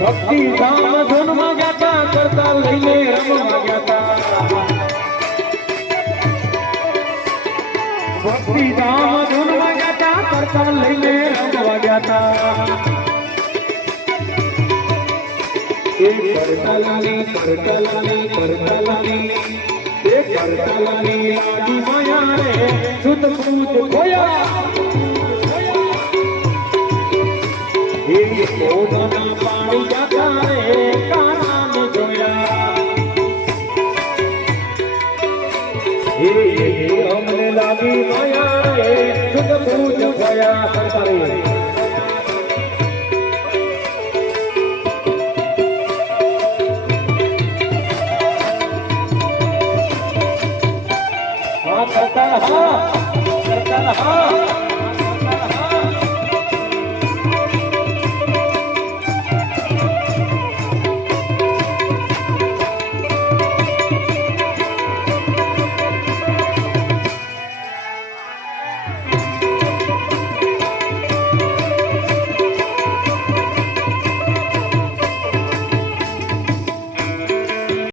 ભક્તિ ધામ ધૂનમાં ગયા કરતા લઈને રમવા ગયા ભક્તિ ધામ ધૂનમાં ગયા કરતા લઈને રમવા ગયા કરતલાની લાડી માયા રે સુત પૂત ખોયા પાણી જાતા રે કાના જોયા અમને લાગી માયા રે સુત પૂત ખોયા કરતા રે હા